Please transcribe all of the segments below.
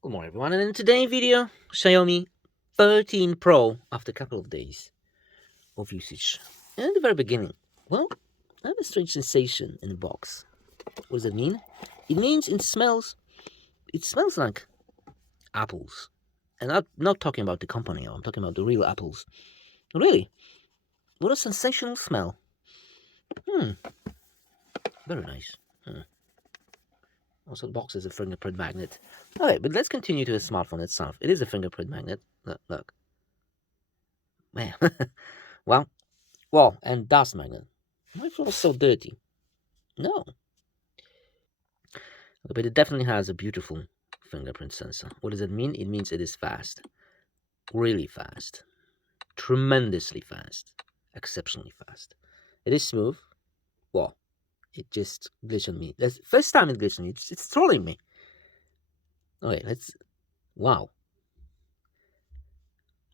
Good morning everyone, and in today's video, Xiaomi 13 Pro after a couple of days of usage. And at the very beginning, well, I have a strange sensation in the box. What does it mean? It means it smells like apples. And I'm not talking about the company, I'm talking about the real apples. Really, what a sensational smell. Very nice. Also, the box is a fingerprint magnet. Alright, but let's continue to the smartphone itself. It is a fingerprint magnet. Look. Man. Well, and dust magnet. My floor is so dirty. No. But it definitely has a beautiful fingerprint sensor. What does it mean? It means it is fast. Really fast. Tremendously fast. Exceptionally fast. It is smooth. Well, it just glitched on me. That's first time it glitched on me. It's trolling me. Okay, let's... Wow.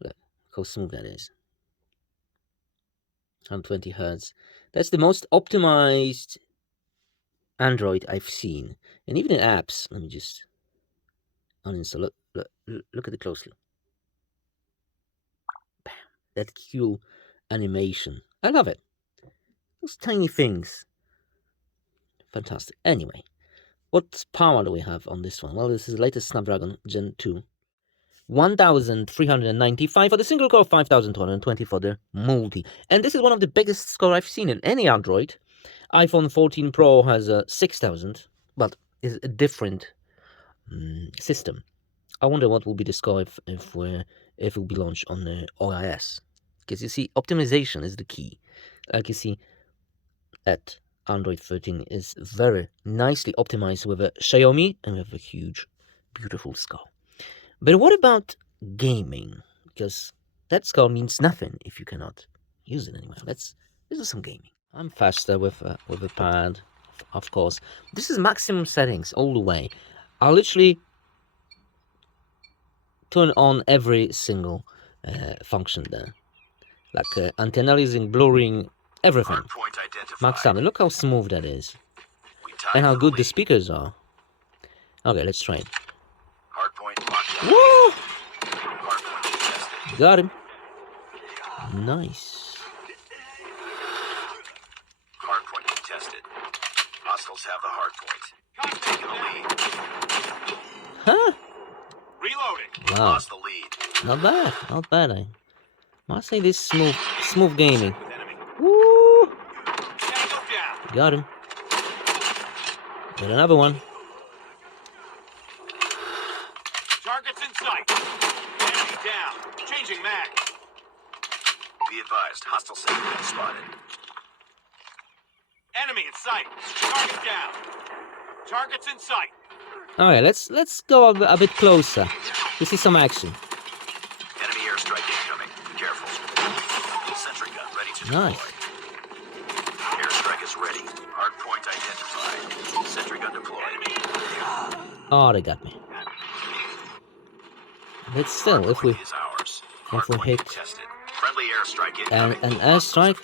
Look how smooth that is. 120 Hertz. That's the most optimized Android I've seen. And even in apps, let me just uninstall. Look at it closely. Bam. That cool animation. I love it. Those tiny things. Fantastic. Anyway, what power do we have on this one? Well, this is the latest Snapdragon Gen 2. 1395 for the single core, 5220 for the multi. And this is one of the biggest score I've seen in any Android. iPhone 14 Pro has a 6000, but is a different system. I wonder what will be the score if it will be launched on the OIS. Because you see, optimization is the key. Like you see, at Android 13 is very nicely optimized with a Xiaomi and we have a huge, beautiful score. But what about gaming? Because that score means nothing if you cannot use it anymore. Let's do some gaming. I'm faster with a pad, of course. This is maximum settings all the way. I'll literally turn on every single function there. Like anti-aliasing, blurring, everything. Max out. Look how smooth that is. And how good the speakers are. Okay, let's try it. Woo! Got him. Nice. Hardpoint contested. Hostiles have the hardpoint. Taking the lead. Huh? Reloading. Wow. Lost the lead. Not bad. Not bad. I must say this smooth gaming. Woo! Got him. Got another one. Targets in sight. Enemy down. Changing mag. Be advised, hostile sentry spotted. Enemy in sight. Target down. Targets in sight. All right, let's go a bit closer. You see some action. Enemy airstrike incoming. Be careful. Sentry gun ready to deploy. Nice. Airstrike is ready. Hardpoint identified. Sentry gun deployed. Oh, they got me. But still, if we hit friendly airstrike an airstrike.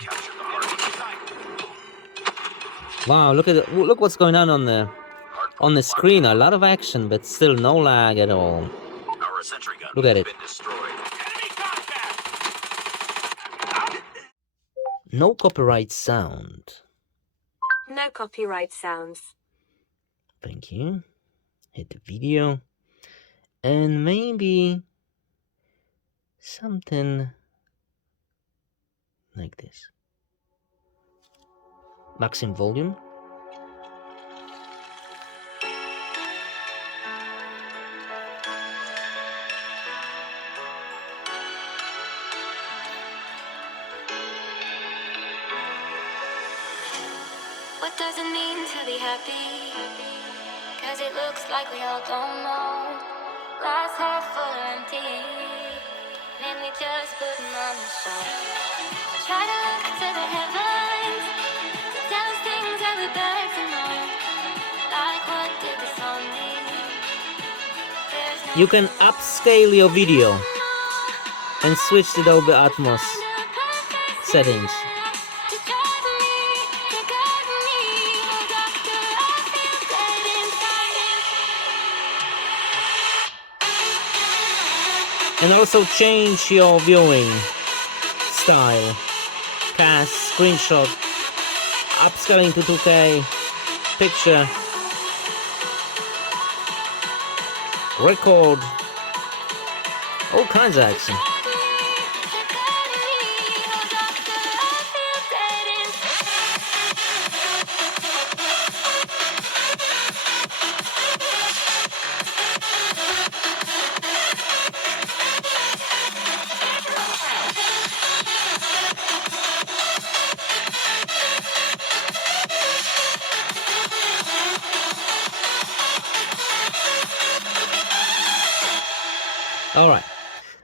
Wow, look what's going on the screen. A lot of action, but still no lag at all. Look at it. No copyright sound. No copyright sounds. Thank you. Hit the video. And maybe something like this. Maximum volume. What does it mean to be happy? Cause it looks like we all don't know. Glass half full or empty. Then we just put them on the show. Try to look to the heavens to tell us things that we better to know. Like what did the song mean? You can upscale your video and switch to Dolby Atmos settings. And also change your viewing style. Cast, screenshot, upscaling to 2K, picture, record, all kinds of action.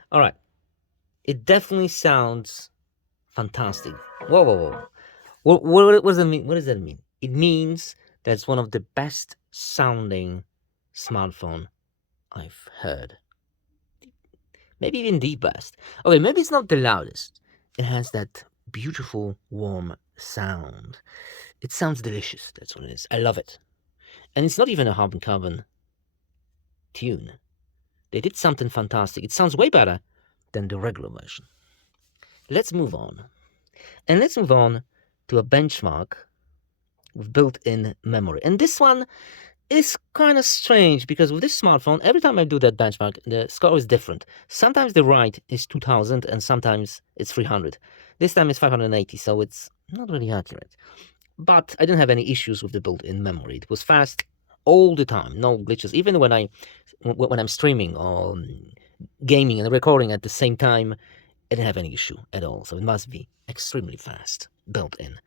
All right. It definitely sounds fantastic. Whoa. What does that mean? What does that mean? It means that it's one of the best sounding smartphone I've heard. Maybe even the best. Okay, maybe it's not the loudest. It has that beautiful, warm sound. It sounds delicious. That's what it is. I love it. And it's not even a carbon tune. They did something fantastic. It sounds way better than the regular version. Let's move on. And let's move on to a benchmark with built-in memory. And this one is kind of strange because with this smartphone, every time I do that benchmark, the score is different. Sometimes the write is 2000 and sometimes it's 300. This time it's 580, so it's not really accurate. But I didn't have any issues with the built-in memory. It was fast all the time, no glitches. Even when I'm streaming or gaming and recording at the same time, I didn't have any issue at all. So it must be extremely fast built-in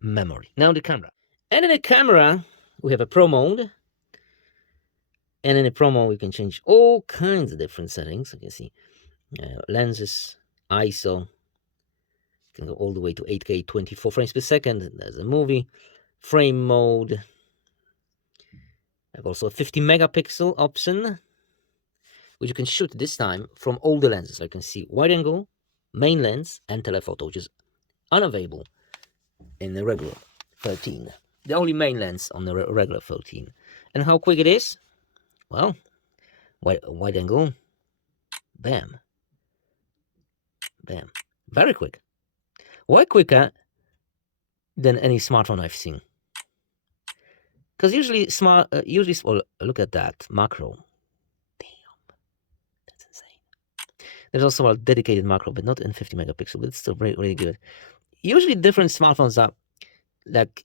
memory. Now the camera. And in the camera, we have a Pro mode. And in the Pro mode, we can change all kinds of different settings. You can see lenses, ISO. You can go all the way to 8K 24 frames per second. There's a movie. Frame mode. I have also a 50 megapixel option, which you can shoot this time from all the lenses. So you can see wide angle, main lens, and telephoto, which is unavailable in the regular 13. The only main lens on the regular 13. And how quick it is? Well, wide angle, bam, bam, very quick. Way quicker than any smartphone I've seen. Because usually look at that macro. Damn, that's insane. There's also a dedicated macro, but not in 50 megapixel, but it's still really, really good. Usually different smartphones are like,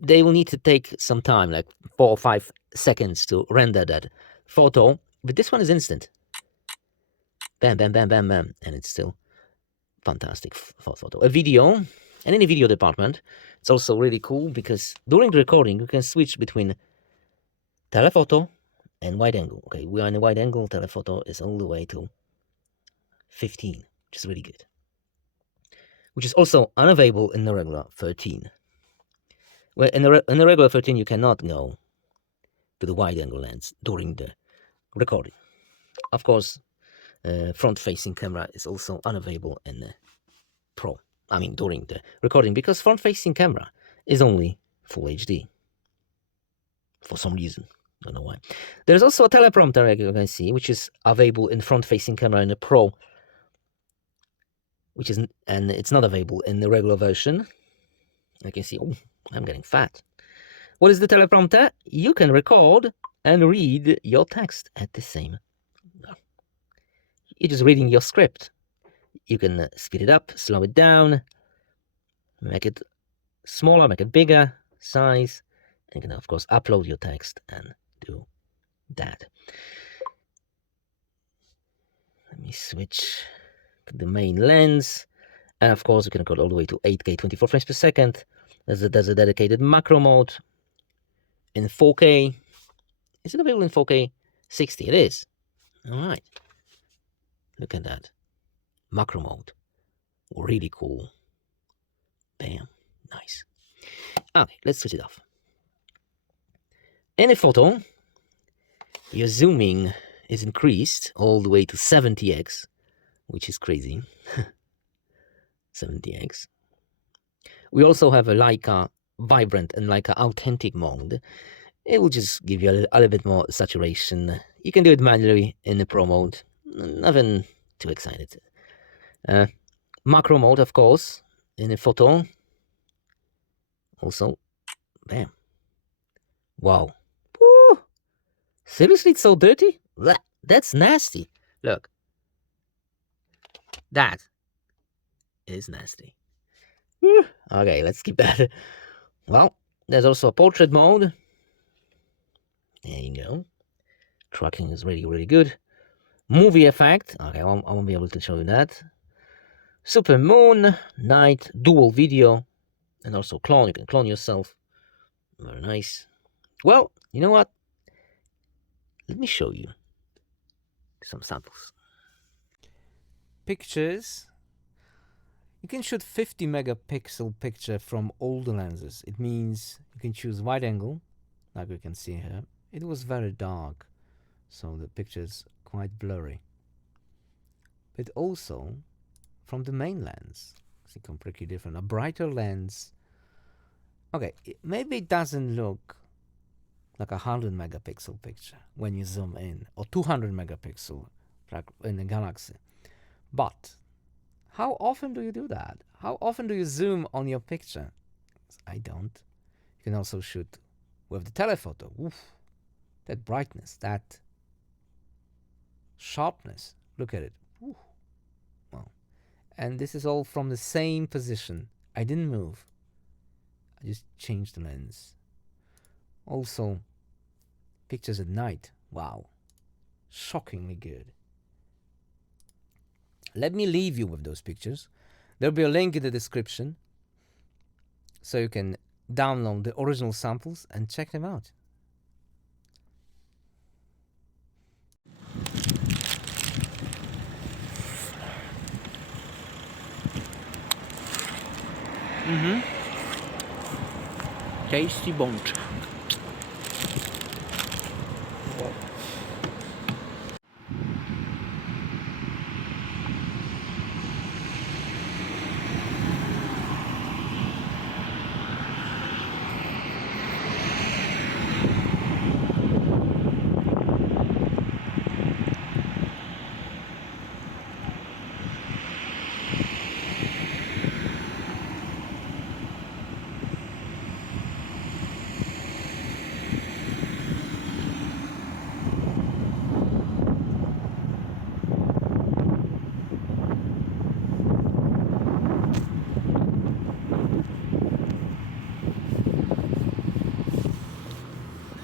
they will need to take some time, like 4 or 5 seconds to render that photo, but this one is instant. Bam, bam, bam, bam, bam, and it's still fantastic photo. A video, and in the video department, it's also really cool because during the recording, you can switch between telephoto and wide angle. Okay, we are in a wide angle, telephoto is all the way to 15, which is really good. Which is also unavailable in the regular 13. Well, in the regular 13, you cannot go to the wide angle lens during the recording. Of course, front-facing camera is also unavailable in the Pro. I mean, during the recording, because front-facing camera is only Full HD. For some reason, I don't know why. There's also a teleprompter, like you can see, which is available in front-facing camera in the Pro, and it's not available in the regular version. I can see, oh, I'm getting fat. What is the teleprompter? You can record and read your text at the same time. You're just reading your script. You can speed it up, slow it down, make it smaller, make it bigger, size. And you can, of course, upload your text and do that. Let me switch to the main lens. And of course, you can record all the way to 8K 24 frames per second. There's a dedicated macro mode in 4K. Is it available in 4K 60? It is. All right. Look at that. Macro mode. Really cool. Bam. Nice. Okay, let's switch it off. In a photo, your zooming is increased all the way to 70x, which is crazy. 70x. We also have a Leica Vibrant and Leica Authentic mode. It will just give you a little bit more saturation. You can do it manually in the Pro mode. Nothing too excited. Macro mode, of course, in a photo. Also, bam. Wow. Woo! Seriously, it's so dirty? That's nasty. Look. That is nasty. Whew. Okay, let's keep that. Well, there's also a portrait mode. There you go. Tracking is really, really good. Movie effect. Okay, I won't be able to show you that. Super moon, night, dual video, and also clone. You can clone yourself. Very nice. Well, you know what? Let me show you some samples. Pictures. You can shoot 50 megapixel picture from all the lenses. It means you can choose wide angle, like we can see here. It was very dark, so the picture's quite blurry. But also from the main lens, it's completely different. A brighter lens. Okay, maybe it doesn't look like 100 megapixel picture when you zoom in, or 200 megapixel like in the Galaxy. But how often do you do that? How often do you zoom on your picture? I don't. You can also shoot with the telephoto. Oof, that brightness, that sharpness. Look at it. Oof. Wow. And this is all from the same position. I didn't move. I just changed the lens. Also, pictures at night. Wow. Shockingly good. Let me leave you with those pictures. There'll be a link in the description so you can download the original samples and check them out. Tasty bunch.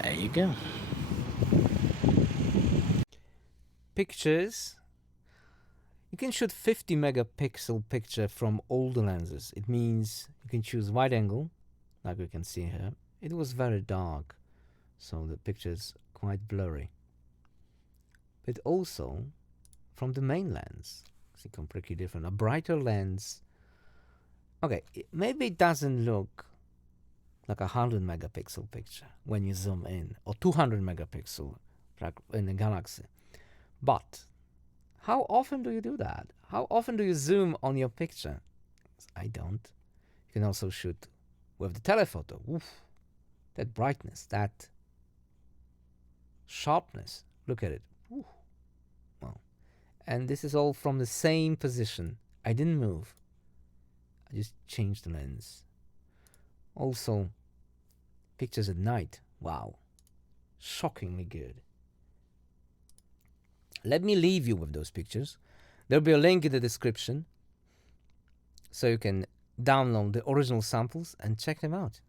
There you go. Pictures. You can shoot 50 megapixel picture from all the lenses. It means you can choose wide angle, like we can see here. It was very dark, so the picture's quite blurry. But also from the main lens, it's completely different. A brighter lens. Okay, maybe it doesn't look like 100 megapixel picture when you zoom in, or 200 megapixel like in the Galaxy. But how often do you do that? How often do you zoom on your picture? I don't. You can also shoot with the telephoto. Oof, that brightness, that sharpness. Look at it. Oof. Wow. And this is all from the same position. I didn't move. I just changed the lens. Also, pictures at night. Wow. Shockingly good. Let me leave you with those pictures. There'll be a link in the description so you can download the original samples and check them out.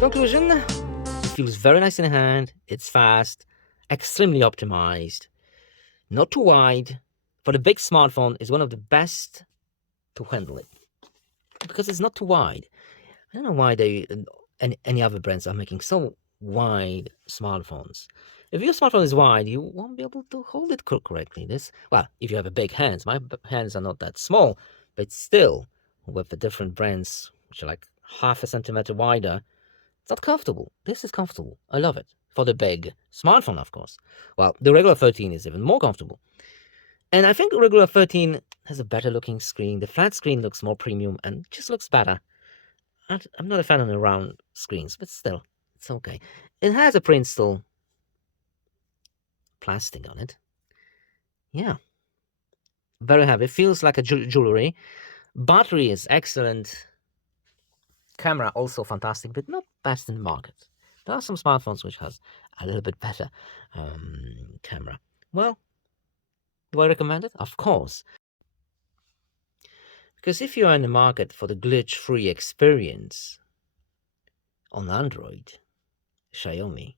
Conclusion, it feels very nice in the hand, it's fast, extremely optimized, not too wide. For the big smartphone, is one of the best to handle it because it's not too wide. I don't know why any other brands are making so wide smartphones. If your smartphone is wide, you won't be able to hold it correctly. Well, if you have a big hands, my hands are not that small, but still, with the different brands which are like half a centimeter wider, it's not comfortable. This is comfortable. I love it. For the big smartphone, of course. Well, the regular 13 is even more comfortable. And I think the regular 13 has a better looking screen. The flat screen looks more premium and just looks better. I'm not a fan of the round screens, but still, it's okay. It has a pre-install plastic on it. Yeah. Very heavy. Feels like a jewelry. Battery is excellent. Camera also fantastic, but not best in the market. There are some smartphones which has a little bit better camera. Well, do I recommend it? Of course. Because if you are in the market for the glitch-free experience on Android, Xiaomi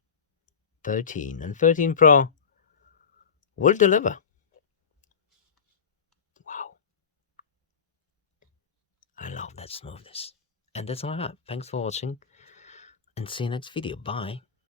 13 and 13 Pro will deliver. Wow. I love that smoothness. And that's all I have. Thanks for watching and see you next video. Bye.